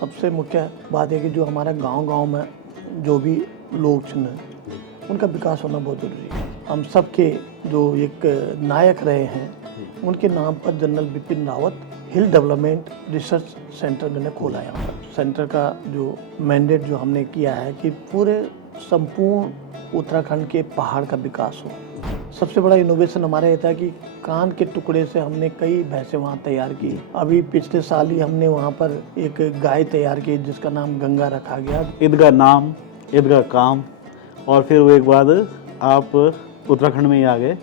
सबसे मुख्य बात है कि जो हमारा गांव-गांव में जो भी लोग हैं उनका विकास होना बहुत ज़रूरी है। हम सब के जो एक नायक रहे हैं उनके नाम पर जनरल बिपिन रावत हिल डेवलपमेंट रिसर्च सेंटर मैंने खोला है यहाँ पर। सेंटर का जो मैंडेट जो हमने किया है कि पूरे संपूर्ण उत्तराखंड के पहाड़ का विकास हो। सबसे बड़ा इनोवेशन हमारा ये था कि कान के टुकड़े से हमने कई भैंसें वहाँ तैयार की। अभी पिछले साल ही हमने वहाँ पर एक गाय तैयार की जिसका नाम गंगा रखा गया। ईदगाह नाम, ईदगाह काम, और फिर वो एक बाद आप उत्तराखंड में ही आ गए,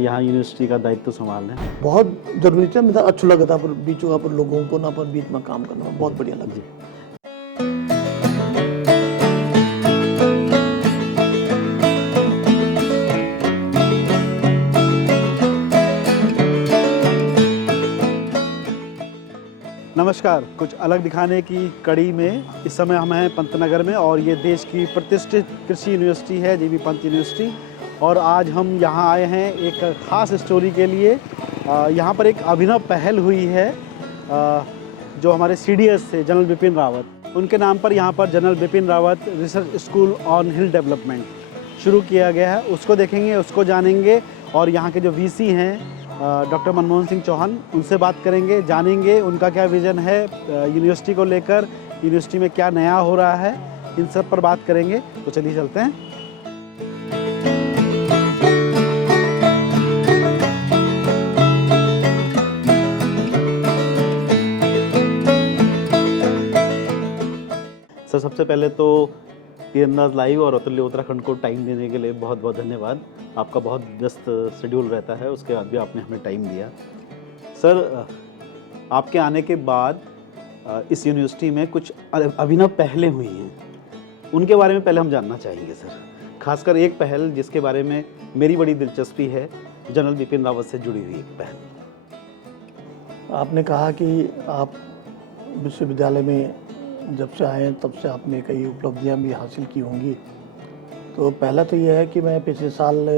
यहाँ यूनिवर्सिटी का दायित्व संभालने। बहुत ज़रूरी था, मतलब अच्छा लगा था पर बीचों पर लोगों को ना पर बीच में काम करना बहुत बढ़िया लगा। नमस्कार, कुछ अलग दिखाने की कड़ी में इस समय हम हैं पंतनगर में और ये देश की प्रतिष्ठित कृषि यूनिवर्सिटी है जीबी पंत यूनिवर्सिटी। और आज हम यहाँ आए हैं एक ख़ास स्टोरी के लिए। यहाँ पर एक अभिनव पहल हुई है जो हमारे CDS थे जनरल बिपिन रावत, उनके नाम पर यहाँ पर general Bipin Rawat research school on hill development शुरू किया गया है। उसको देखेंगे, उसको जानेंगे और यहाँ के जो VC हैं डॉक्टर मनमोहन सिंह चौहान, उनसे बात करेंगे, जानेंगे उनका क्या विज़न है यूनिवर्सिटी को लेकर, यूनिवर्सिटी में क्या नया हो रहा है, इन सब पर बात करेंगे। तो चलिए चलते हैं। सर, सबसे पहले तो तीरंदाज लाइव और अतुल्य उत्तराखंड को टाइम देने के लिए बहुत बहुत धन्यवाद। आपका बहुत व्यस्त शेड्यूल रहता है, उसके बाद भी आपने हमें टाइम दिया। सर, आपके आने के बाद इस यूनिवर्सिटी में कुछ अभिनव पहलें हुई हैं, उनके बारे में पहले हम जानना चाहेंगे सर। खासकर एक पहल जिसके बारे में मेरी बड़ी दिलचस्पी है, जनरल बिपिन रावत से जुड़ी हुई एक पहल। आपने कहा कि आप विश्वविद्यालय में जब से आए तब से आपने कई उपलब्धियां भी हासिल की होंगी। तो पहला तो यह है कि मैं पिछले साल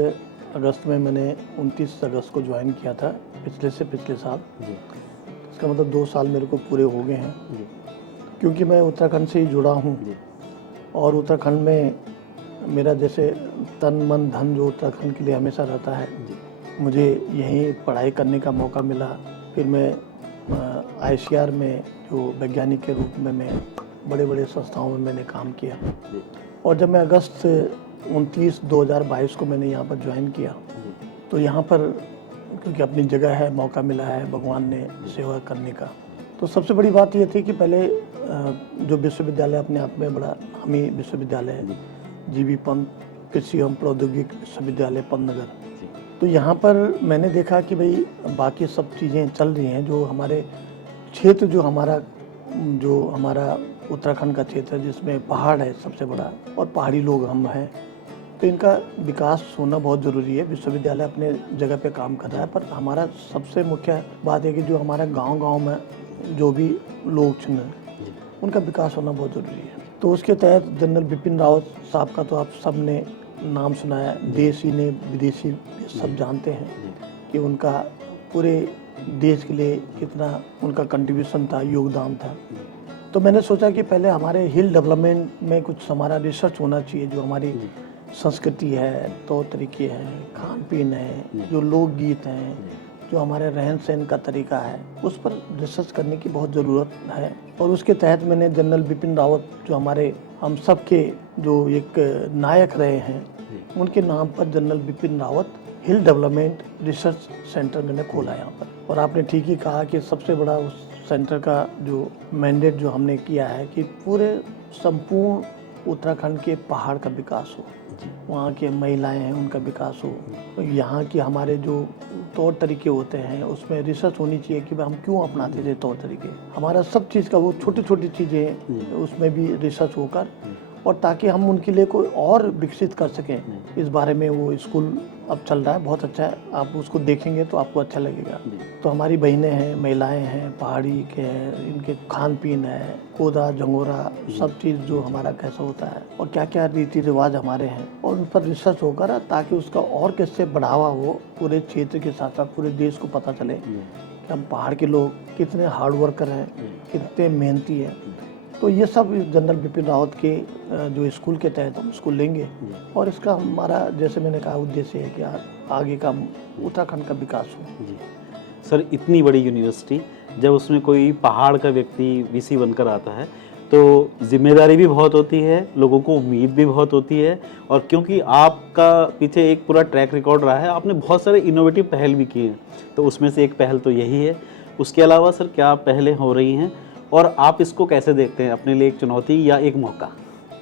अगस्त में मैंने 29 अगस्त को ज्वाइन किया था, पिछले साल जी। इसका मतलब 2 साल मेरे को पूरे हो गए हैं जी। क्योंकि मैं उत्तराखंड से ही जुड़ा हूँ और उत्तराखंड में मेरा जैसे तन मन धन जो उत्तराखंड के लिए हमेशा रहता है जी। मुझे यहीं पढ़ाई करने का मौका मिला। फिर मैं ICR में जो वैज्ञानिक के रूप में मैं बड़े बड़े संस्थाओं में मैंने काम किया और जब मैं अगस्त 29 2022 को मैंने यहाँ पर ज्वाइन किया तो यहाँ पर क्योंकि अपनी जगह है, मौका मिला है भगवान ने सेवा करने का, तो सबसे बड़ी बात ये थी कि पहले जो विश्वविद्यालय अपने आप में बड़ा नामी विश्वविद्यालय है जीबी पंत कृषि एवं प्रौद्योगिक विश्वविद्यालय पंतनगर, तो यहाँ पर मैंने देखा कि भाई बाकी सब चीज़ें चल रही हैं। जो हमारे क्षेत्र जो हमारा उत्तराखंड का क्षेत्र है जिसमें पहाड़ है सबसे बड़ा और पहाड़ी लोग हम हैं, तो इनका विकास होना बहुत ज़रूरी है। विश्वविद्यालय अपने जगह पे काम कर रहा है पर हमारा सबसे मुख्य बात है कि जो हमारा गांव-गांव में जो भी लोग हैं उनका विकास होना बहुत ज़रूरी है। तो उसके तहत जनरल बिपिन रावत साहब का तो आप सब ने नाम सुना है, देशी ने विदेशी सब जानते हैं कि उनका पूरे देश के लिए कितना उनका कंट्रीब्यूशन था, योगदान था। तो मैंने सोचा कि पहले हमारे हिल डेवलपमेंट में कुछ हमारा रिसर्च होना चाहिए। जो हमारी संस्कृति है, तौर तरीके हैं, खान पीन है, जो लोकगीत हैं, जो हमारे रहन सहन का तरीका है, उस पर रिसर्च करने की बहुत ज़रूरत है। और उसके तहत मैंने जनरल बिपिन रावत जो हमारे हम सब के जो एक नायक रहे हैं उनके नाम पर जनरल बिपिन रावत हिल डेवलपमेंट रिसर्च सेंटर मैंने खोला यहाँ पर। और आपने ठीक ही कहा कि सबसे बड़ा उस सेंटर का जो मैंडेट जो हमने किया है कि पूरे संपूर्ण उत्तराखंड के पहाड़ का विकास हो, वहाँ के महिलाएं हैं उनका विकास हो, तो यहाँ के हमारे जो तौर तरीके होते हैं उसमें रिसर्च होनी चाहिए कि हम क्यों अपनाते थे तौर तरीके। हमारा सब चीज़ का वो छोटी छोटी चीज़ें उसमें भी रिसर्च होकर और ताकि हम उनके लिए कोई और विकसित कर सकें इस बारे में वो स्कूल अब चल रहा है, बहुत अच्छा है। आप उसको देखेंगे तो आपको अच्छा लगेगा। तो हमारी बहनें हैं, महिलाएं हैं, पहाड़ी के हैं, इनके खान पीन है, कोदा झंगोरा सब चीज़ जो हमारा कैसा होता है और क्या क्या रीति रिवाज हमारे हैं और उन पर रिसर्च होकर ताकि उसका और कैसे बढ़ावा हो पूरे क्षेत्र के साथ साथ पूरे देश को पता चले कि हम पहाड़ के लोग कितने हार्ड वर्कर हैं, कितने मेहनती हैं। तो ये सब जनरल बिपिन रावत के जो स्कूल के तहत हम इसको लेंगे और इसका हमारा जैसे मैंने कहा उद्देश्य है कि आगे का उत्तराखंड का विकास हो। जी सर, इतनी बड़ी यूनिवर्सिटी जब उसमें कोई पहाड़ का व्यक्ति वीसी बनकर आता है तो जिम्मेदारी भी बहुत होती है, लोगों को उम्मीद भी बहुत होती है, और क्योंकि आपका पीछे एक पूरा ट्रैक रिकॉर्ड रहा है, आपने बहुत सारे इनोवेटिव पहल भी किए हैं, तो उसमें से एक पहल तो यही है। उसके अलावा सर क्या पहलें हो रही हैं और आप इसको कैसे देखते हैं, अपने लिए एक चुनौती या एक मौका?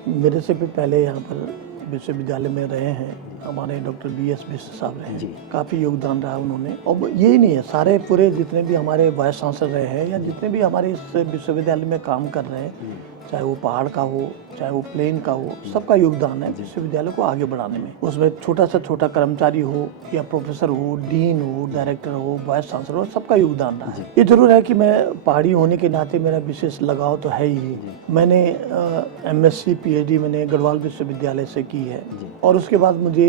मेरे से भी पहले यहाँ पर विश्वविद्यालय में रहे हैं हमारे डॉक्टर BS बिष्ट साहब रहे जी। हैं, काफ़ी योगदान रहा उन्होंने। और यही नहीं है, सारे पूरे जितने भी हमारे वाइस चांसलर रहे हैं या जितने भी हमारे इस विश्वविद्यालय में काम कर रहे हैं, चाहे वो पहाड़ का हो चाहे वो प्लेन का हो, सबका योगदान है विश्वविद्यालय को आगे बढ़ाने में। उसमें छोटा से छोटा कर्मचारी हो या प्रोफेसर हो, डीन हो, डायरेक्टर हो, वाइस चांसलर हो, सबका योगदान रहा है। ये जरूर है कि मैं पहाड़ी होने के नाते मेरा विशेष लगाव तो है ही। मैंने MSc PhD मैंने गढ़वाल विश्वविद्यालय से की है और उसके बाद मुझे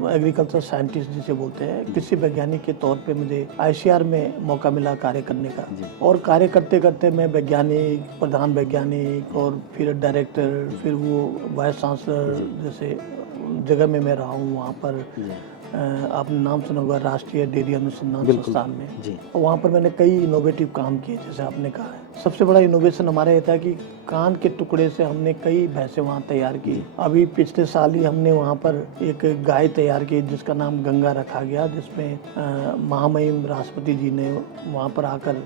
एग्रीकल्चर साइंटिस्ट जिसे बोलते हैं, कृषि वैज्ञानिक के तौर पे मुझे ICAR में मौका मिला कार्य करने का। और कार्य करते करते मैं वैज्ञानिक, प्रधान वैज्ञानिक और फिर डायरेक्टर, फिर वो वाइस चांसलर जैसे जगह में मैं रहा हूँ। वहाँ पर आपने नाम सुना होगा राष्ट्रीय डेयरी अनुसंधान संस्थान में, और वहाँ पर मैंने कई इनोवेटिव काम किए जैसे आपने कहा है। सबसे बड़ा इनोवेशन हमारा ये था कि कान के टुकड़े से हमने कई भैंसें वहाँ तैयार की। अभी पिछले साल ही हमने वहाँ पर एक गाय तैयार की जिसका नाम गंगा रखा गया, जिसमें महामहिम राष्ट्रपति जी ने वहाँ पर आकर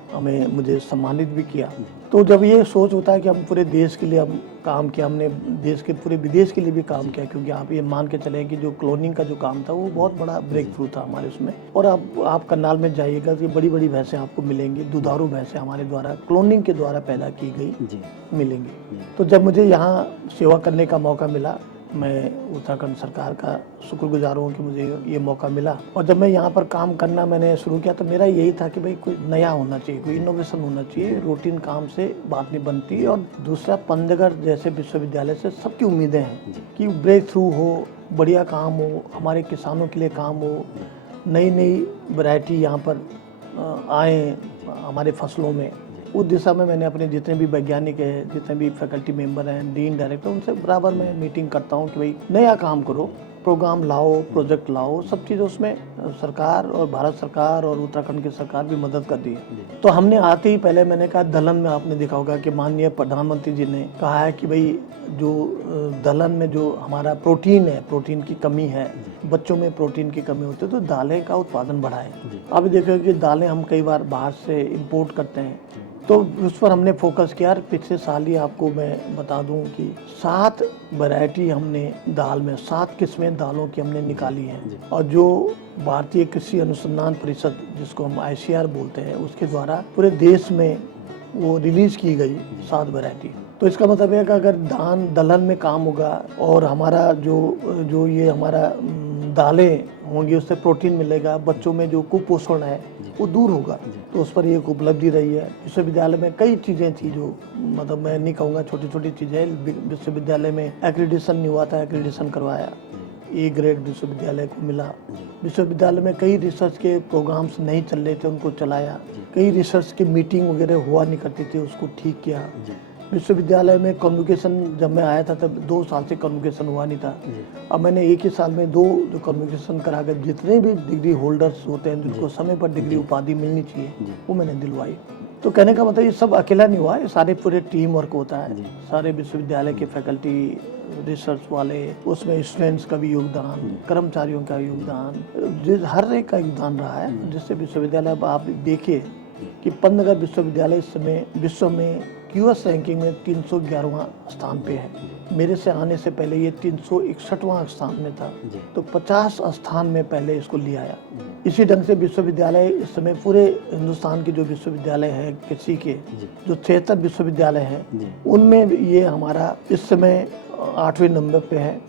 मुझे सम्मानित भी किया। तो जब ये सोच होता है कि हम पूरे देश के लिए हम काम किया, हमने देश के पूरे विदेश के लिए भी काम किया, क्योंकि आप ये मान के चले कि जो क्लोनिंग का जो काम था वो बहुत बड़ा ब्रेक थ्रू था हमारे उसमें। और आप करनाल में जाइएगा तो बड़ी बड़ी भैंसें आपको मिलेंगी, दुधारू भैंसें हमारे द्वारा क्लोनिंग के द्वारा पैदा की गई मिलेंगी। तो जब मुझे यहाँ सेवा करने का मौका मिला, मैं उत्तराखंड सरकार का शुक्रगुजार हूँ कि मुझे ये मौका मिला। और जब मैं यहाँ पर काम करना मैंने शुरू किया तो मेरा यही था कि भाई कोई नया होना चाहिए, कोई इनोवेशन होना चाहिए, रूटीन काम से बात नहीं बनती। और दूसरा, पंतनगर जैसे विश्वविद्यालय से सबकी उम्मीदें हैं कि ब्रेक थ्रू हो, बढ़िया काम हो, हमारे किसानों के लिए काम हो, नई नई वैरायटी यहाँ पर आए हमारे फसलों में। उस दिशा में मैंने अपने जितने भी वैज्ञानिक हैं, जितने भी फैकल्टी मेंबर हैं, डीन डायरेक्टर, उनसे बराबर मैं मीटिंग करता हूँ कि भाई नया काम करो, प्रोग्राम लाओ, प्रोजेक्ट लाओ, सब चीज़। उसमें सरकार और भारत सरकार और उत्तराखंड की सरकार भी मदद कर दी है। तो हमने आते ही पहले मैंने कहा, दलहन में आपने देखा होगा कि माननीय प्रधानमंत्री जी ने कहा है कि भाई जो दलहन में जो हमारा प्रोटीन है, प्रोटीन की कमी है, बच्चों में प्रोटीन की कमी होती है, तो दालें का उत्पादन बढ़ाएं। अभी देखो कि दालें हम कई बार बाहर से इम्पोर्ट करते हैं, तो उस पर हमने फोकस किया। पिछले साल ही आपको मैं बता दूं कि 7 वैरायटी हमने दाल में 7 किस्में दालों की हमने निकाली हैं, और जो भारतीय कृषि अनुसंधान परिषद जिसको हम ICAR बोलते हैं, उसके द्वारा पूरे देश में वो रिलीज की गई 7 वैरायटी। तो इसका मतलब है कि अगर दलहन में काम होगा और हमारा जो ये हमारा दालें होंगी, उससे प्रोटीन मिलेगा, बच्चों में जो कुपोषण है वो दूर होगा। तो उस पर एक उपलब्धि रही है। विश्वविद्यालय में कई चीज़ें थी जो मतलब मैं नहीं कहूँगा छोटी छोटी चीज़ें। विश्वविद्यालय में एक्रेडिटेशन नहीं हुआ था, एक्रेडिटेशन करवाया, A ग्रेड विश्वविद्यालय को मिला। विश्वविद्यालय में कई रिसर्च के प्रोग्राम्स नहीं चल रहे थे, उनको चलाया। कई रिसर्च की मीटिंग वगैरह हुआ नहीं करती थी, उसको ठीक किया। विश्वविद्यालय में कन्वोकेशन जब मैं आया था तब 2 साल से कन्वोकेशन हुआ नहीं था। अब मैंने एक ही साल में 2 कन्वोकेशन कराकर जितने भी डिग्री होल्डर्स होते हैं जिनको समय पर डिग्री उपाधि मिलनी चाहिए वो मैंने दिलवाई। तो कहने का मतलब ये सब अकेला नहीं हुआ, ये सारे पूरे टीम वर्क होता है। सारे विश्वविद्यालय के फैकल्टी, रिसर्च वाले, उसमें स्टूडेंट्स का भी योगदान, कर्मचारियों का योगदान, हर एक का योगदान रहा है, जिससे विश्वविद्यालय आप देखिए कि पंतनगर विश्वविद्यालय इस समय विश्व में QS रैंकिंग में 311वां स्थान पे है। मेरे से आने से पहले ये 361वां स्थान में था, तो 50 स्थान में पहले इसको लिया आया। इसी ढंग से विश्वविद्यालय इस समय पूरे हिंदुस्तान के जो विश्वविद्यालय है कृषि के, जो 73 विश्वविद्यालय हैं, उनमें ये हमारा इस समय 8वें नंबर पे है।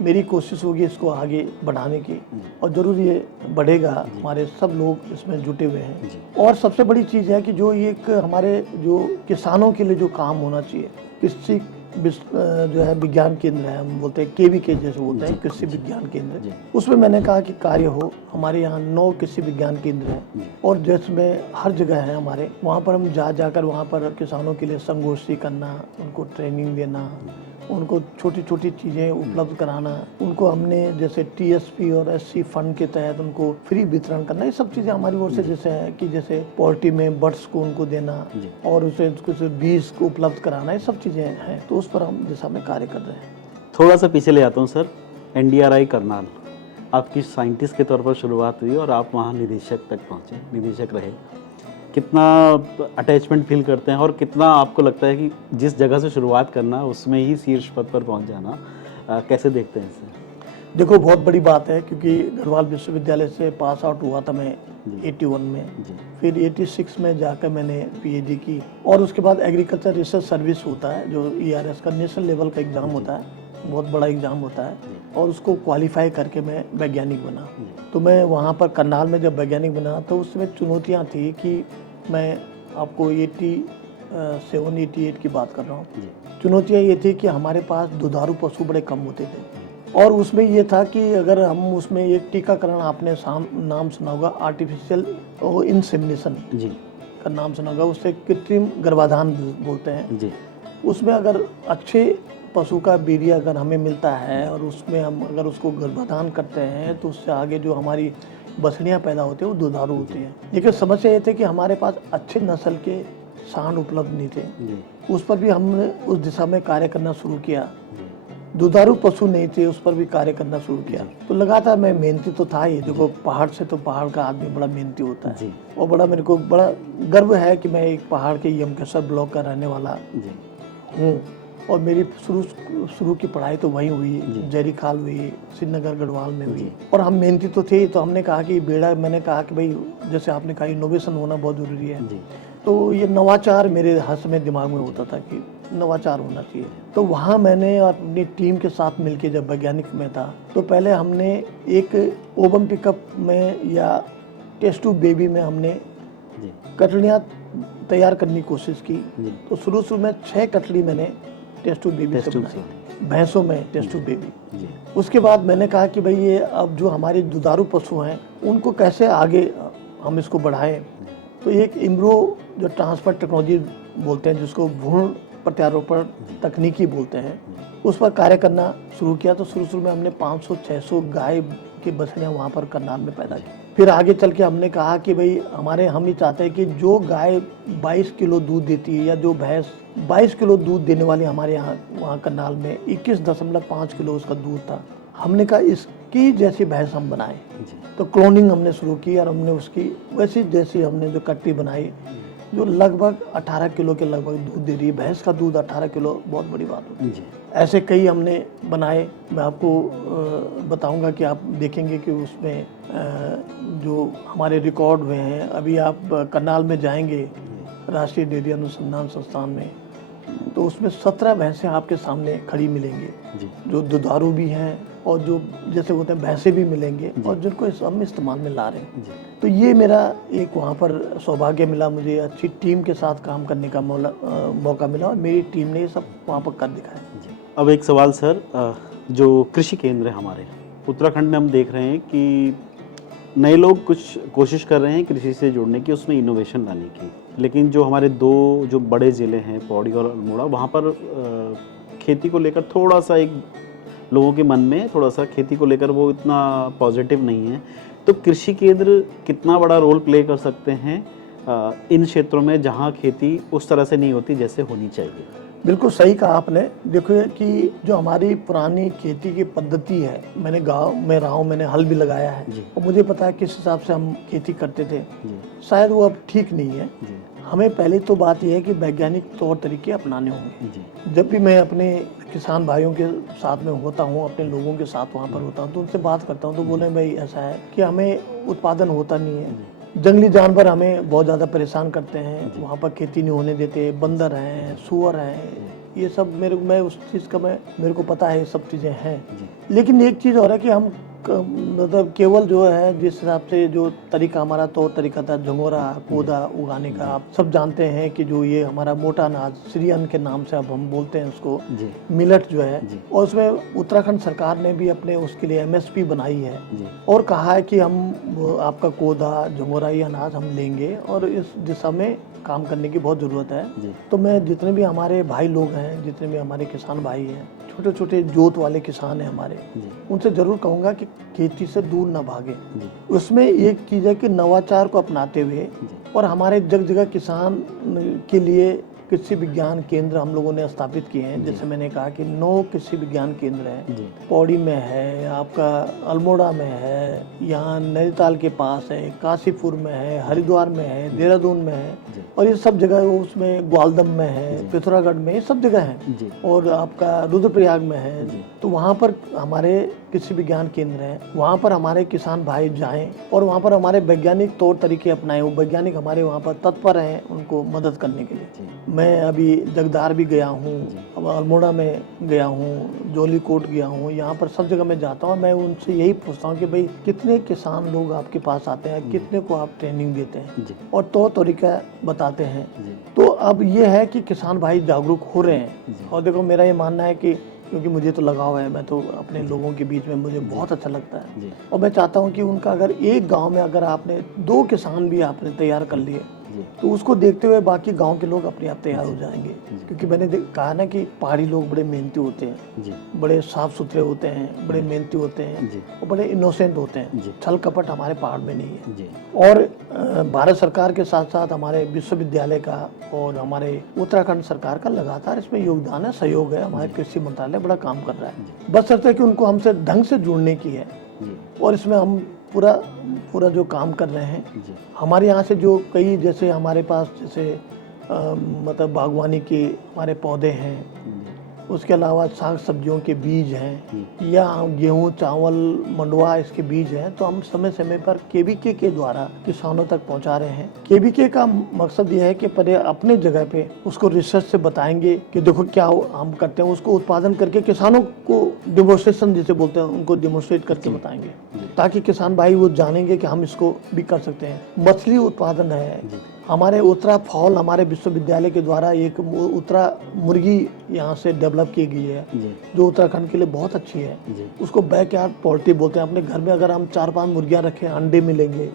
मेरी कोशिश होगी इसको आगे बढ़ाने की, और जरूर ये बढ़ेगा। हमारे सब लोग इसमें जुटे हुए हैं। और सबसे बड़ी चीज़ है कि जो ये एक हमारे जो किसानों के लिए जो काम होना चाहिए, कृषि जो है विज्ञान केंद्र है, हम बोलते हैं केवीके जैसे बोलते हैं, कृषि विज्ञान केंद्र। उसमें मैंने कहा कि कार्य हो। हमारे यहाँ 9 कृषि विज्ञान केंद्र हैं और जिसमें हर जगह है हमारे, वहाँ पर हम जाकर वहाँ पर किसानों के लिए संगोष्ठी करना, उनको ट्रेनिंग देना, उनको छोटी छोटी चीज़ें उपलब्ध कराना, उनको हमने जैसे टीएसपी और एससी फंड के तहत उनको फ्री वितरण करना, ये सब चीज़ें हमारी ओर से जैसे है कि जैसे पोल्ट्री में बर्ड्स को उनको देना और उसे कुछ बीज को उपलब्ध कराना, ये सब चीज़ें हैं। तो उस पर हम दिशा में कार्य कर रहे हैं। थोड़ा सा पीछे ले आता हूँ सर। NDRI करनाल, आपकी साइंटिस्ट के तौर पर शुरुआत हुई और आप वहाँ निदेशक तक पहुँचे, निदेशक रहे। कितना अटैचमेंट फील करते हैं और कितना आपको लगता है कि जिस जगह से शुरुआत करना उसमें ही शीर्ष पद पर पहुंच जाना, कैसे देखते हैं इसे? देखो, बहुत बड़ी बात है क्योंकि गढ़वाल विश्वविद्यालय से पास आउट हुआ था मैं 81 में, फिर 86 में जाकर मैंने PhD की और उसके बाद एग्रीकल्चर रिसर्च सर्विस होता है जो ERS का नेशनल लेवल का एग्ज़ाम होता है, बहुत बड़ा एग्ज़ाम होता है और उसको क्वालिफाई करके मैं वैज्ञानिक बना। तो मैं वहाँ पर करनाल में जब वैज्ञानिक बना तो उसमें चुनौतियाँ थी कि मैं आपको 87-88 की बात कर रहा हूँ। चुनौतियाँ ये थी कि हमारे पास दुधारू पशु बड़े कम होते थे और उसमें ये था कि अगर हम उसमें एक टीकाकरण, आपने नाम सुना होगा, आर्टिफिशियल इंसेमिनेशन का नाम सुना होगा, उससे कृत्रिम गर्भाधान बोलते हैं जी। उसमें अगर अच्छे पशु का वीर्य अगर हमें मिलता है और उसमें हम अगर उसको गर्भाधान करते हैं तो उससे आगे जो हमारी बछड़ियाँ पैदा होती है वो दुधारू होती हैं। लेकिन समस्या ये थी कि हमारे पास अच्छे नस्ल के सांड उपलब्ध नहीं थे। उस पर भी हमने उस दिशा में कार्य करना शुरू किया। दुधारू पशु नहीं थे, उस पर भी कार्य करना शुरू किया। तो लगातार मैं मेहनती तो था ही, देखो पहाड़ से तो पहाड़ का आदमी बड़ा मेहनती होता है और बड़ा मेरे को बड़ा गर्व है कि मैं एक पहाड़ के यमकेश्वर ब्लॉक का रहने वाला हूँ और मेरी शुरू की पढ़ाई तो वहीं हुई, जयरी खाल हुई, श्रीनगर गढ़वाल में हुई और हम मेहनती तो थे। तो हमने कहा कि बेड़ा, मैंने कहा कि भाई जैसे आपने कहा इनोवेशन होना बहुत ज़रूरी है, तो ये नवाचार मेरे हर समय दिमाग में होता था कि नवाचार होना चाहिए। तो वहाँ मैंने अपनी टीम के साथ मिलके जब वैज्ञानिक में था तो पहले हमने एक ओवन पिकअप में या टेस्ट ट्यूब बेबी में हमने कटलियाँ तैयार करने की कोशिश की। तो शुरू में 6 कटली मैंने टेस्ट ट्यूब बेबी से बनाई, भैंसों में टेस्ट ट्यूब बेबी। उसके बाद मैंने कहा कि भाई ये अब जो हमारे दुधारू पशु हैं उनको कैसे आगे हम इसको बढ़ाएं। तो एक इम्ब्रो जो ट्रांसफर टेक्नोलॉजी बोलते हैं, जिसको भ्रूण प्रत्यारोपण तकनीकी बोलते हैं, उस पर कार्य करना शुरू किया। तो शुरू में हमने 500-600 गाय की बछड़ियाँ वहाँ पर करनाल में पैदा की। फिर आगे चल के हमने कहा कि भाई हम ही चाहते हैं कि जो गाय 22 किलो दूध देती है या जो भैंस 22 किलो दूध देने वाली हमारे यहाँ वहाँ करनाल में 21.5 किलो उसका दूध था, हमने कहा इसकी जैसी भैंस हम बनाएं। तो क्लोनिंग हमने शुरू की और हमने उसकी वैसी जैसी हमने जो कट्टी बनाई जो लगभग 18 किलो के लगभग दूध दे रही है। भैंस का दूध 18 किलो बहुत बड़ी बात होती है। ऐसे कई हमने बनाए, मैं आपको बताऊंगा कि आप देखेंगे कि उसमें जो हमारे रिकॉर्ड हुए हैं। अभी आप करनाल में जाएंगे राष्ट्रीय डेयरी अनुसंधान संस्थान में, तो उसमें 17 भैंसें आपके सामने खड़ी मिलेंगी जो दुधारू भी हैं और जो जैसे होते हैं भैंसे भी मिलेंगे और जिनको हम इस्तेमाल में ला रहे हैं। तो ये मेरा एक वहाँ पर सौभाग्य मिला, मुझे अच्छी टीम के साथ काम करने का मौका मिला और मेरी टीम ने ये सब वहाँ पर कर दिखाया। अब एक सवाल सर, जो कृषि केंद्र है हमारे उत्तराखंड में, हम देख रहे हैं कि नए लोग कुछ कोशिश कर रहे हैं कृषि से जुड़ने की, उसमें इनोवेशन लाने की, लेकिन जो हमारे 2 जो बड़े ज़िले हैं पौड़ी और अल्मोड़ा, वहाँ पर खेती को लेकर थोड़ा सा एक लोगों के मन में थोड़ा सा खेती को लेकर वो इतना पॉजिटिव नहीं है। तो कृषि केंद्र कितना बड़ा रोल प्ले कर सकते हैं इन क्षेत्रों में जहाँ खेती उस तरह से नहीं होती जैसे होनी चाहिए? बिल्कुल सही कहा आपने। देखो कि जो हमारी पुरानी खेती की पद्धति है, मैंने गांव में रहा हूँ, मैंने हल भी लगाया है और मुझे पता है किस हिसाब से हम खेती करते थे, शायद वो अब ठीक नहीं है। हमें पहले तो बात यह है कि वैज्ञानिक तौर तरीके अपनाने होंगे। जब भी मैं अपने किसान भाइयों के साथ में होता हूँ, अपने लोगों के साथ वहाँ पर होता हूँ, तो उनसे बात करता हूँ तो बोले भाई ऐसा है कि हमें उत्पादन होता नहीं है, जंगली जानवर हमें बहुत ज़्यादा परेशान करते हैं, वहाँ पर खेती नहीं होने देते, बंदर हैं, सूअर हैं, ये सब मैं उस चीज़ का मेरे को पता है, ये सब चीज़ें हैं। लेकिन एक चीज़ और है कि हम मतलब केवल जो है जिस हिसाब से जो तरीका हमारा तौर तरीका था झंगोरा कोदा उगाने का, आप सब जानते हैं कि जो ये हमारा मोटा अनाज श्री अन्न के नाम से अब हम बोलते हैं उसको, जी मिलेट जो है, जी और उसमें उत्तराखंड सरकार ने भी अपने उसके लिए एमएसपी बनाई है जी और कहा है कि हम आपका कोदा झंगोरा ये अनाज हम लेंगे और इस दिशा में काम करने की बहुत ज़रूरत है। जी तो मैं जितने भी हमारे भाई लोग हैं, जितने भी हमारे किसान भाई हैं, छोटे छोटे जोत वाले किसान हैं हमारे, जी उनसे ज़रूर कहूँगा कि खेती से दूर ना भागें। जी उसमें एक चीज़ है कि नवाचार को अपनाते हुए जी और हमारे जगह जगह किसान के लिए कृषि विज्ञान केंद्र हम लोगों ने स्थापित किए हैं। जैसे मैंने कहा कि 9 कृषि विज्ञान केंद्र हैं, जी पौड़ी में है, आपका अल्मोड़ा में है, यहाँ नैनीताल के पास है, काशीपुर में है, हरिद्वार में है, देहरादून में है, जी और ये सब जगह उसमें ग्वालदम में है, जी। पिथौरागढ़ में, ये सब जगह है, जी और आपका रुद्रप्रयाग में है। जी। तो वहाँ पर हमारे कृषि विज्ञान केंद्र हैं, वहाँ पर हमारे किसान भाई जाएं और वहाँ पर हमारे वैज्ञानिक तौर तरीके अपनाएं। वो वैज्ञानिक हमारे वहाँ पर तत्पर हैं उनको मदद करने के लिए। जी मैं अभी जगदार भी गया हूँ, जी। अब अल्मोड़ा में गया हूँ, जोलीकोट गया हूँ, यहाँ पर सब जगह मैं जाता हूँ। मैं उनसे यही पूछता हूँ कि भाई कितने किसान लोग आपके पास आते हैं, कितने को आप ट्रेनिंग देते हैं जी और तौर तरीका बताते हैं। जी तो अब ये है कि किसान भाई जागरूक हो रहे हैं। जी। और देखो मेरा ये मानना है कि क्योंकि मुझे तो लगाव है, मैं तो अपने लोगों के बीच में मुझे बहुत अच्छा लगता है, जी और मैं चाहता हूँ कि उनका अगर एक गांव में अगर आपने 2 किसान भी आपने तैयार कर लिए जी तो उसको देखते हुए बाकी गांव के लोग अपने आप तैयार हो जाएंगे। जी। क्योंकि मैंने कहा ना कि पहाड़ी लोग बड़े मेहनती होते हैं, जी बड़े साफ सुथरे होते हैं, बड़े मेहनती होते हैं जी और बड़े इनोसेंट होते जी। हैं। छल कपट हमारे पहाड़ में नहीं है। जी और भारत सरकार के साथ साथ हमारे विश्वविद्यालय का और हमारे उत्तराखंड सरकार का लगातार इसमें योगदान है, सहयोग है। हमारे कृषि मंत्रालय बड़ा काम कर रहा है, बस शर्त है कि उनको हमसे ढंग से जुड़ने की है। जी और इसमें हम पूरा पूरा जो काम कर रहे हैं, जी हमारे यहाँ से जो कई जैसे हमारे पास जैसे मतलब बागवानी के हमारे पौधे हैं, उसके अलावा साग सब्जियों के बीज हैं या गेहूं चावल मंडुआ इसके बीज हैं, तो हम समय समय पर केवीके के द्वारा किसानों तक पहुंचा रहे हैं। केवीके का मकसद यह है कि पहले अपने जगह पे उसको रिसर्च से बताएंगे कि देखो क्या हम करते हैं, उसको उत्पादन करके किसानों को डेमोन्स्ट्रेशन जिसे बोलते हैं उनको डेमोन्स्ट्रेट करके बताएंगे, ताकि किसान भाई वो जानेंगे कि हम इसको भी कर सकते हैं। मछली उत्पादन है, हमारे उत्तरा फॉल हमारे विश्वविद्यालय के द्वारा एक उत्तरा मुर्गी यहाँ से डेवलप की गई है जो उत्तराखंड के लिए बहुत अच्छी है। उसको बैकयार्ड पोल्ट्री बोलते हैं। अपने घर में अगर हम 4-5 मुर्गियाँ रखें, अंडे मिलेंगे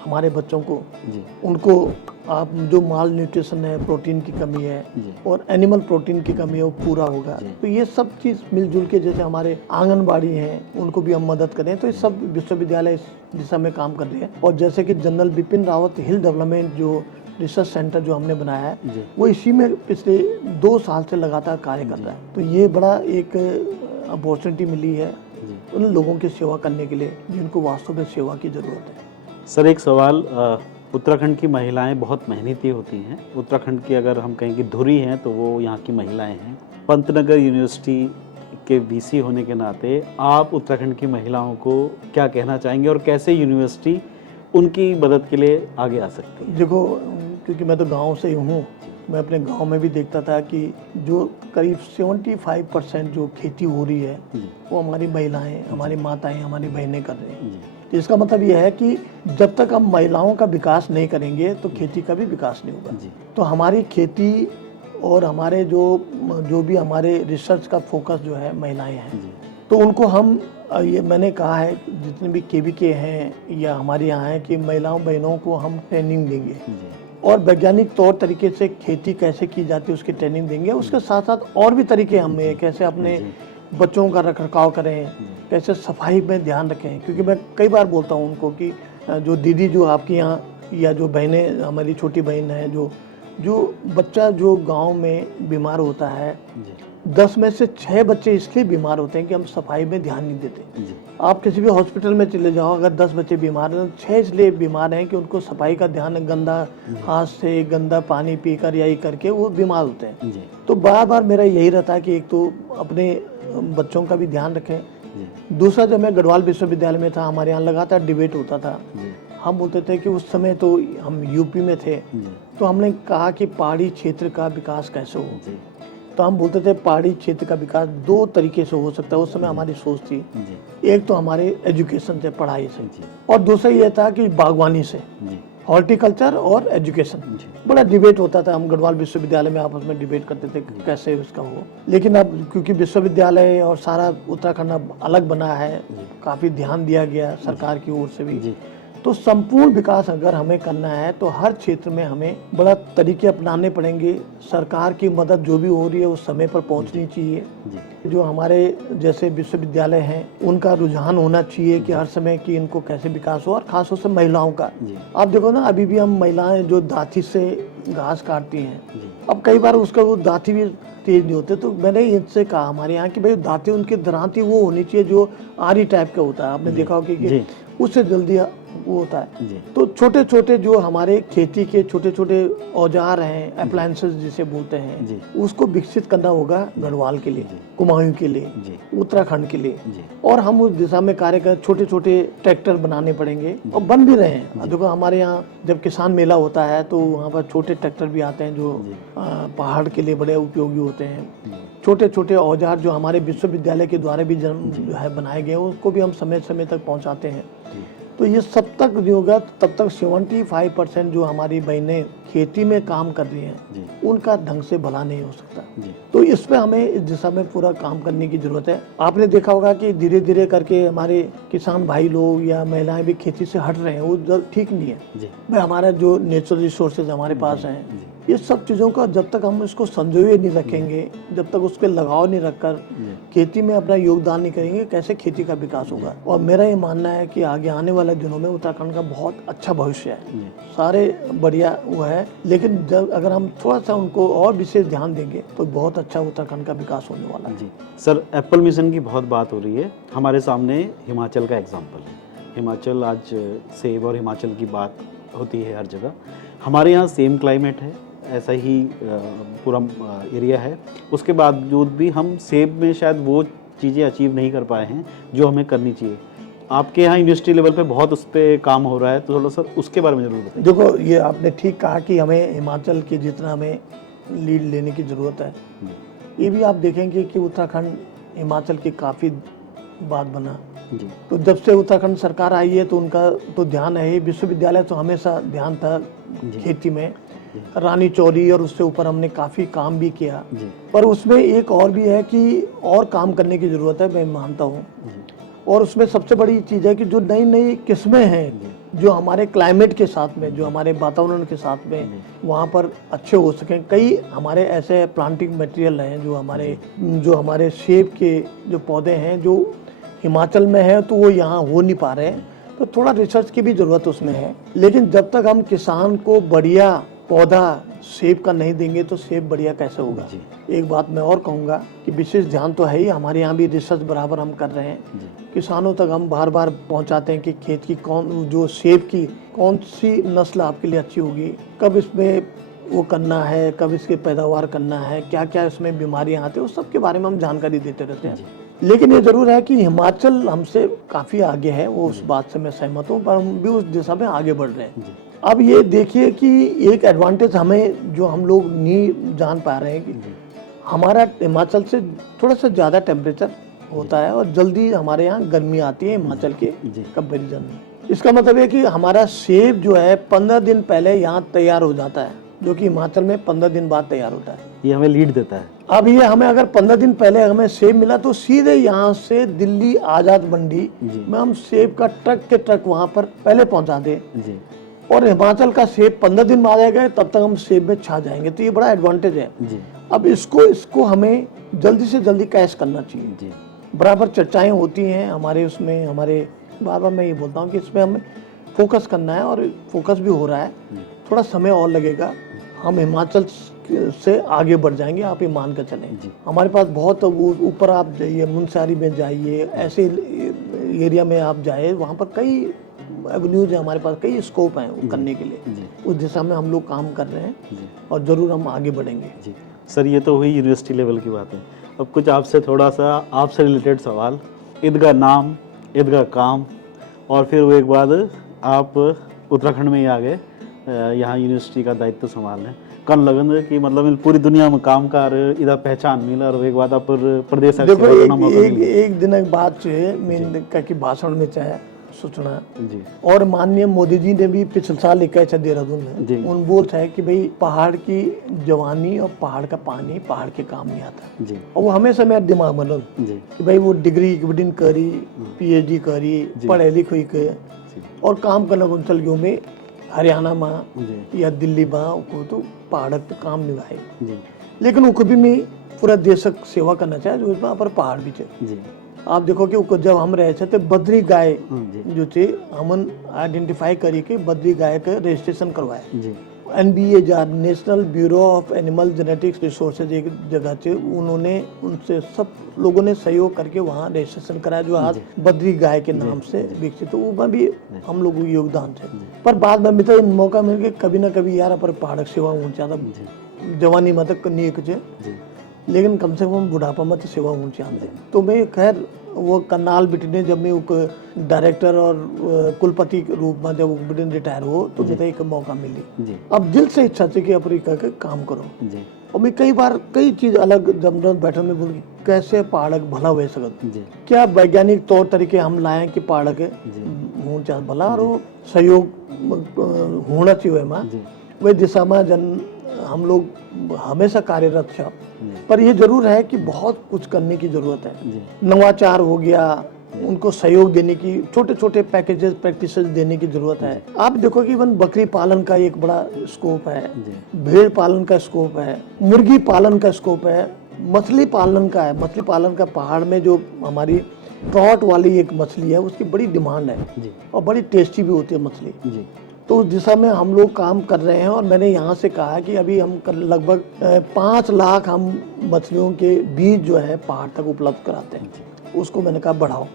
हमारे बच्चों को, उनको आप जो माल न्यूट्रिशन है, प्रोटीन की कमी है और एनिमल प्रोटीन की कमी है वो पूरा होगा। तो ये सब चीज़ मिलजुल के, जैसे हमारे आंगनबाड़ी हैं उनको भी हम मदद करें, तो ये सब विश्वविद्यालय इस दिशा में काम कर रहे हैं। और जैसे कि जनरल बिपिन रावत हिल डेवलपमेंट जो रिसर्च सेंटर जो हमने बनाया है, वो इसी में पिछले 2 साल से लगातार कार्य कर रहा है। तो ये बड़ा एक अपॉर्चुनिटी मिली है उन लोगों की सेवा करने के लिए जिनको वास्तव में सेवा की ज़रूरत है। सर, एक सवाल, उत्तराखंड की महिलाएं बहुत मेहनती होती हैं। उत्तराखंड की अगर हम कहें कि धुरी हैं तो वो यहाँ की महिलाएं हैं। पंतनगर यूनिवर्सिटी के वीसी होने के नाते आप उत्तराखंड की महिलाओं को क्या कहना चाहेंगे और कैसे यूनिवर्सिटी उनकी मदद के लिए आगे आ सकती है? देखो, क्योंकि मैं तो गांव से ही हूँ, मैं अपने गांव में भी देखता था कि जो करीब 75% जो खेती हो रही है वो हमारी महिलाएं, हमारी माताएं, हमारी बहनें कर रही हैं। तो इसका मतलब यह है कि जब तक हम महिलाओं का विकास नहीं करेंगे तो खेती का भी विकास नहीं होगा। तो हमारी खेती और हमारे जो भी हमारे रिसर्च का फोकस जो है महिलाएं हैं, तो उनको हम ये मैंने कहा है जितने भी केवीके हैं या हमारे यहाँ हैं कि महिलाओं बहनों को हम ट्रेनिंग देंगे और वैज्ञानिक तौर तरीके से खेती कैसे की जाती है उसकी ट्रेनिंग देंगे। उसके साथ साथ और भी तरीके हमें कैसे अपने बच्चों का रखरखाव करें, कैसे सफाई में ध्यान रखें। क्योंकि मैं कई बार बोलता हूँ उनको कि जो दीदी जो आपके यहाँ या जो बहनें, हमारी छोटी बहन है, जो बच्चा जो गांव में बीमार होता है, 10 में से 6 बच्चे इसलिए बीमार होते हैं कि हम सफाई में ध्यान नहीं देते। आप किसी भी हॉस्पिटल में चले जाओ, अगर 10 बच्चे बीमार हैं तो 6 इसलिए बीमार हैं कि उनको सफाई का ध्यान, गंदा हाथ से गंदा पानी पीकर या ये करके वो बीमार होते हैं। तो बार बार मेरा यही रहता है कि एक तो अपने बच्चों का भी ध्यान रखें। दूसरा, जब मैं गढ़वाल विश्वविद्यालय में था, हमारे यहाँ लगातार डिबेट होता था। हम बोलते थे कि उस समय तो हम यूपी में थे, तो हमने कहा कि पहाड़ी क्षेत्र का विकास कैसे हो। तो हम बोलते थे पहाड़ी क्षेत्र का विकास 2 तरीके से हो सकता है। उस समय हमारी सोच थी, जी एक तो हमारे एजुकेशन से, पढ़ाई से, जी और दूसरा ये था कि बागवानी से, जी हॉर्टिकल्चर और एजुकेशन। जी बड़ा डिबेट होता था, हम गढ़वाल विश्वविद्यालय में आपस में डिबेट करते थे कि कैसे उसका हो। लेकिन अब क्योंकि विश्वविद्यालय और सारा उत्तराखंड अब अलग बना है, काफ़ी ध्यान दिया गया सरकार की ओर से भी, जी तो संपूर्ण विकास अगर हमें करना है तो हर क्षेत्र में हमें बड़ा तरीके अपनाने पड़ेंगे। सरकार की मदद जो भी हो रही है उस समय पर पहुंचनी चाहिए। जी जो हमारे जैसे विश्वविद्यालय हैं उनका रुझान होना चाहिए कि हर समय कि इनको कैसे विकास हो, और खासतौर से महिलाओं का। जी आप देखो ना, अभी भी हम महिलाएं जो दाती से घास काटती हैं, जी अब कई बार उसका वो दाती भी तेज नहीं होते, तो मैंने इनसे कहा हमारे यहाँ कि भाई दाती उनकी दरांती वो होनी चाहिए जो आरी टाइप का होता है, आपने देखा हो कि जी उससे जल्दी वो होता है। जी तो छोटे छोटे जो हमारे खेती के छोटे छोटे औजार हैं, अप्लायंसेस जिसे बोलते हैं, जी उसको विकसित करना होगा गढ़वाल के लिए, कुमाऊं के लिए, जी उत्तराखंड के लिए। जी और हम उस दिशा में कार्य कर, छोटे छोटे ट्रैक्टर बनाने पड़ेंगे और बन भी रहे हैं। देखो हमारे यहाँ जब किसान मेला होता है तो वहाँ पर छोटे ट्रैक्टर भी आते हैं जो पहाड़ के लिए बड़े उपयोगी होते हैं। छोटे छोटे औजार जो हमारे विश्वविद्यालय के द्वारा भी जो है बनाए गए हैं, उसको भी हम समय समय तक पहुँचाते हैं। तो ये सब तक जो होगा तब तक 75% जो हमारी बहनें खेती में काम कर रही हैं उनका ढंग से भला नहीं हो सकता। तो इस पे हमें इस दिशा में पूरा काम करने की जरूरत है। आपने देखा होगा कि धीरे धीरे करके हमारे किसान भाई लोग या महिलाएं भी खेती से हट रहे हैं, वो ठीक नहीं है। भाई हमारा जो नेचुरल रिसोर्सेज हमारे पास हैं, ये सब चीज़ों का जब तक हम इसको संजोए नहीं रखेंगे, जब तक उस पर लगाव नहीं रखकर खेती में अपना योगदान नहीं करेंगे, कैसे खेती का विकास होगा। और मेरा ये मानना है कि आगे आने वाले दिनों में उत्तराखंड का बहुत अच्छा भविष्य है, सारे बढ़िया वो है, लेकिन जब अगर हम थोड़ा सा उनको और विशेष ध्यान देंगे तो बहुत अच्छा उत्तराखंड का विकास होने वाला है। जी सर, एप्पल मिशन की बहुत बात हो रही है, हमारे सामने हिमाचल का एग्जाम्पल है। हिमाचल आज सेब और हिमाचल की बात होती है हर जगह। हमारे यहाँ सेम क्लाइमेट है, ऐसा ही पूरा एरिया है, उसके बावजूद भी हम सेब में शायद वो चीज़ें अचीव नहीं कर पाए हैं जो हमें करनी चाहिए। आपके यहाँ यूनिवर्सिटी लेवल पे बहुत उस पर काम हो रहा है, तो थोड़ा सा उसके बारे में जरूर बताइए। देखो, ये आपने ठीक कहा कि हमें हिमाचल के जितना हमें लीड लेने की ज़रूरत है। ये भी आप देखेंगे कि उत्तराखंड हिमाचल की काफ़ी बात बना। जी तो जब से उत्तराखंड सरकार आई है तो उनका तो ध्यान है ही, विश्वविद्यालय तो हमेशा ध्यान था खेती में, रानी चौरी, और उससे ऊपर हमने काफ़ी काम भी किया। पर उसमें एक और भी है कि और काम करने की ज़रूरत है, मैं मानता हूँ। और उसमें सबसे बड़ी चीज़ है कि जो नई नई किस्में हैं जो हमारे क्लाइमेट के साथ में, जो हमारे वातावरण के साथ में वहाँ पर अच्छे हो सकें। कई हमारे ऐसे प्लांटिंग मटेरियल हैं जो हमारे सेब के जो पौधे हैं जो हिमाचल में है तो वो यहाँ हो नहीं पा रहे हैं, तो थोड़ा रिसर्च की भी ज़रूरत उसमें है। लेकिन जब तक हम किसान को बढ़िया पौधा सेब का नहीं देंगे तो सेब बढ़िया कैसे होगा। एक बात मैं और कहूँगा कि विशेष ध्यान तो है ही, हमारे यहाँ भी रिसर्च बराबर हम कर रहे हैं। किसानों तक हम बार बार पहुँचाते हैं कि खेत की जो सेब की कौन सी नस्ल आपके लिए अच्छी होगी, कब इसमें वो करना है, कब इसके पैदावार करना है, क्या क्या इसमें बीमारियाँ आती हैं, उस सब के बारे में हम जानकारी देते रहते हैं। लेकिन ये जरूर है कि हिमाचल हमसे काफ़ी आगे है, वो उस बात से मैं सहमत हूँ, पर हम भी उस दिशा में आगे बढ़ रहे हैं। अब ये देखिए कि एक एडवांटेज हमें जो हम लोग नहीं जान पा रहे हैं कि हमारा हिमाचल से थोड़ा सा ज़्यादा टेम्परेचर होता है और जल्दी हमारे यहाँ गर्मी आती है हिमाचल के कंपेरिजन में। इसका मतलब है कि हमारा सेब जो है 15 दिन पहले यहाँ तैयार हो जाता है, जो कि हिमाचल में 15 दिन बाद तैयार होता है। ये हमें लीड देता है। अब ये हमें अगर 15 दिन पहले हमें सेब मिला तो सीधे यहाँ से दिल्ली आज़ाद मंडी में हम सेब का ट्रक के ट्रक वहाँ पर पहले पहुँचा दें, और हिमाचल का सेब 15 दिन बाद आएगा, तब तक हम सेब में छा जाएंगे। तो ये बड़ा एडवांटेज है। अब इसको हमें जल्दी से जल्दी कैश करना चाहिए। बराबर चर्चाएं होती हैं हमारे उसमें, हमारे बार बार मैं ये बोलता हूँ कि इसमें हमें फोकस करना है और फोकस भी हो रहा है। थोड़ा समय और लगेगा, हम हिमाचल से आगे बढ़ जाएंगे, आप ये मान कर चलें। हमारे पास बहुत ऊपर आप जाइए, मुनस्यारी में जाइए, ऐसे एरिया में आप जाए, वहाँ पर कई एवेन्यूज है, हमारे पास कई स्कोप हैं करने के लिए। उस दिशा में हम लोग काम कर रहे हैं और ज़रूर हम आगे बढ़ेंगे। जी सर, ये तो हुई यूनिवर्सिटी लेवल की बात है। अब कुछ आपसे थोड़ा सा आपसे रिलेटेड सवाल। ईदगाह नाम, ईदगाह काम, और फिर वो एक बाद आप उत्तराखंड में ही आ गए, यहाँ यूनिवर्सिटी का दायित्व संभालने। कन लगन कि मतलब पूरी दुनिया में काम कर इधर पहचान मिला और एक बात आप प्रदेश देखो सेवा करना मौका मिल गया। एक दिन के बाद से मैं का कि भाषण में चाहे सूचना जी और माननीय मोदी जी ने भी पिछले साल एक ऐसा देहरादून जी। में उन बोल है कि भाई पहाड़ की जवानी और पहाड़ का पानी पहाड़ के काम नहीं आता। जी और वो हमेशा मेरे दिमाग में रहा जी कि भाई वो डिग्री बिडिन करी, पीएचडी करी, पढ़े लिखी के और काम करना कौन चल गयो में हरियाणा में जी या दिल्ली में को तो पहाड़ पे काम निभाए, जी लेकिन वो कभी मैं पूरा देश की सेवा करना चाहे जो इसमें पर पहाड़ भी है। जी आप देखो कि वो जब हम रहे थे तो बद्री गाय जी जो थे हमन आइडेंटिफाई करी के बद्री गाय का रजिस्ट्रेशन करवाए। जी NBAR national bureau of animal genetics resources एक जगह से उन्होंने उनसे सब लोगों ने सहयोग करके वहाँ रजिस्ट्रेशन कराया जो आज बद्री गाय के नाम से विकसित, तो उसमें भी हम लोगों को योगदान थे। पर बाद में भी तो मौका मिल गया कभी ना कभी यार पर पहाड़ सेवा होनी चाहिए, जवानी में तक नहीं कुछ, लेकिन कम से कम बुढ़ापा में तो सेवा होनी चाहिए। तो मैं खैर वो करनाल बिटने जब मैं डायरेक्टर और कुलपति के रूप में जब बिटन रिटायर हो तो मुझे एक मौका मिली। अब दिल से इच्छा थी कि अफ्रीका के काम करो और मैं कई बार कई चीज अलग जब बैठक में बोल कैसे पहाड़क भला हो सकत, क्या वैज्ञानिक तौर तरीके हम लाए कि पहाड़क होना चाहिए भला और वो सहयोग होना चाहिए माँ वही दिशा में जन हम लोग हमेशा कार्यरत है। पर ये जरूर है कि बहुत कुछ करने की जरूरत है, नवाचार हो गया, उनको सहयोग देने की, छोटे छोटे पैकेजेस प्रैक्टिसेस देने की जरूरत है। आप देखो कि इवन बकरी पालन का एक बड़ा स्कोप है, भेड़ पालन का स्कोप है, मुर्गी पालन का स्कोप है, मछली पालन का है। मछली पालन का पहाड़ में जो हमारी ट्रॉट वाली एक मछली है उसकी बड़ी डिमांड है और बड़ी टेस्टी भी होती है मछली, तो उस दिशा में हम लोग काम कर रहे हैं। और मैंने यहाँ से कहा कि अभी हम लगभग 5 लाख हम मछलियों के बीज जो है पहाड़ तक उपलब्ध कराते हैं, उसको मैंने कहा बढ़ाओ।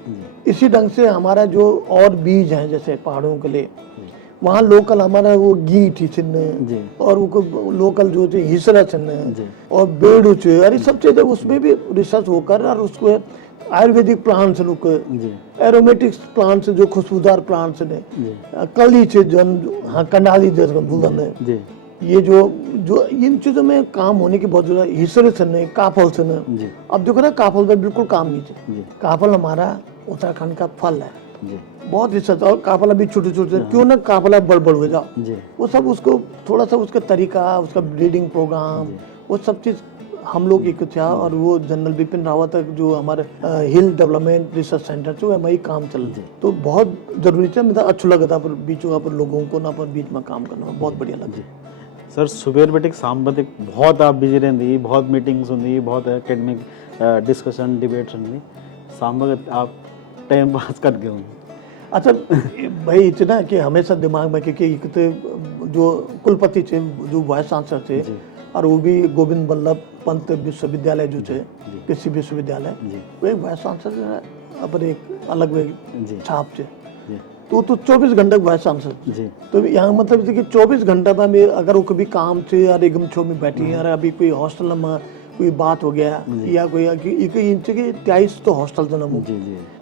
इसी ढंग से हमारा जो और बीज हैं जैसे पहाड़ों के लिए वहाँ लोकल हमारा वो गीठ चिन्ह और वो लोकल जो हिसरा चिन्ह और बेड़ू चे अरे सब चीजें उसमें भी रिसर्च होकर और उसको आयुर्वेदिक प्लांट्स लोग एरोमेटिक्स प्लांट्स जो खुशबूदार प्लांट्स ने कली से जन हाँ कंडाली जैसे बुलंद है, ये जो इन चीजों में काम होने की बहुत जरूरत है। हिसरे से नहीं काफल से नहीं, अब देखो ना काफल में बिल्कुल काम नहीं है। काफल हमारा उत्तराखंड का फल है, बहुत रिसर्च और काफला भी छोटे छोटे क्यों ना काफला बड़ हो जाओ, वो सब उसको थोड़ा सा उसका तरीका उसका ब्रीडिंग प्रोग्राम वो सब चीज हम लोग एक था। और वो जनरल बिपिन रावत जो हमारे हिल डेवलपमेंट रिसर्च सेंटर जो है वही काम चल रहे, तो बहुत जरूरी है। मतलब अच्छा लगा था पर बीचों पर लोगों को ना पर बीच में काम करना बहुत बढ़िया लगा। सर सुबेर बेटे शाम बते बहुत आप बिजी रहती, बहुत मीटिंग्स होंगी, बहुत एकेडमिक डिस्कशन डिबेट्स होंगी, शाम बगत आप टाइम पास कर गए होंगे। अच्छा भाई इतना कि हमेशा दिमाग में क्योंकि एक तो जो कुलपति थे जो वाइस चांसलर थे और वो भी गोविंद बल्लभ पंत विश्वविद्यालय जो थे कृषि विश्वविद्यालय वो एक वाइस चांसलर अपन एक अलग वे छाप थे, तो 24 घंटे वाइस चांसलर। तो यहाँ मतलब कि 24 घंटा में अगर वो कभी काम से या एकदम छो में बैठी है, अभी कोई हॉस्टल में कोई बात हो गया या कोई इंच के 23 तो हॉस्टल थे ना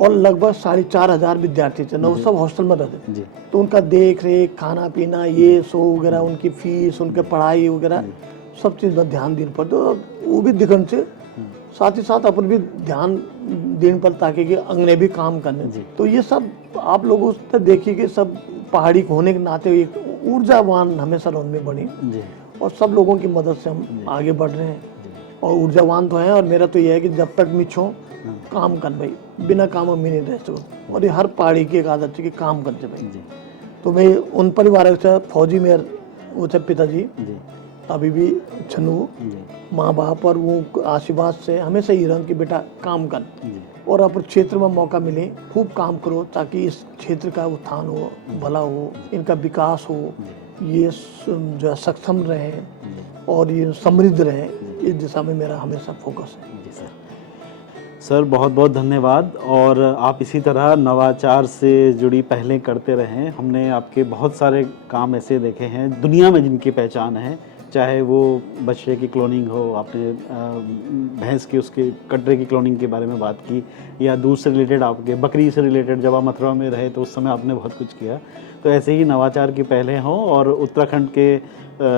और लगभग 4,500 विद्यार्थी थे ना, वो सब हॉस्टल में रहते, तो उनका देख रेख खाना पीना ये सो वगैरह उनकी फीस उनके पढ़ाई वगैरह सब चीज में ध्यान देना पड़ता, वो भी दिखन से साथ ही साथ अपन भी ध्यान देने पर ताकि कि अंगने भी काम करने। तो ये सब आप लोगों से देखिए कि सब पहाड़ी होने के नाते एक ऊर्जावान हमेशा रोन में बनी और सब लोगों की मदद से हम आगे बढ़ रहे हैं और ऊर्जावान तो हैं। और मेरा तो यह है कि जब तक मिछो काम कर भाई, बिना काम में नहीं रह सकते, और ये हर पहाड़ी की एक आदत है कि काम करते भाई। तो मैं उन परिवार से फौजी मेरे वो थे पिताजी अभी भी छनू माँ बाप और वो आशीर्वाद से हमेशा ही रंग के बेटा काम कर और अपन क्षेत्र में मौका मिले खूब काम करो ताकि इस क्षेत्र का उत्थान हो, भला हो, इनका विकास हो, ये जो सक्षम रहे और ये समृद्ध रहे, इस दिशा में मेरा हमेशा फोकस है। जी सर बहुत बहुत धन्यवाद। और आप इसी तरह नवाचार से जुड़ी पहलें करते रहें। हमने आपके बहुत सारे काम ऐसे देखे हैं दुनिया में जिनकी पहचान है, चाहे वो बछड़े की क्लोनिंग हो, आपने भैंस की उसके कटरे की क्लोनिंग के बारे में बात की, या दूध से रिलेटेड आपके बकरी से रिलेटेड जब आप मथुरा में रहे तो उस समय आपने बहुत कुछ किया। तो ऐसे ही नवाचार की पहलें हों और उत्तराखंड के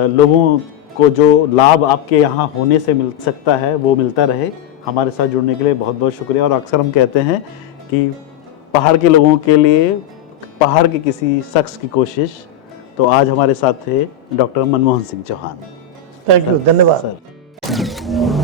लोगों आपको जो लाभ आपके यहाँ होने से मिल सकता है वो मिलता रहे। हमारे साथ जुड़ने के लिए बहुत बहुत शुक्रिया। और अक्सर हम कहते हैं कि पहाड़ के लोगों के लिए पहाड़ के किसी शख्स की कोशिश, तो आज हमारे साथ थे doctor Manmohan Singh Chauhan. Thank you, धन्यवाद। सर।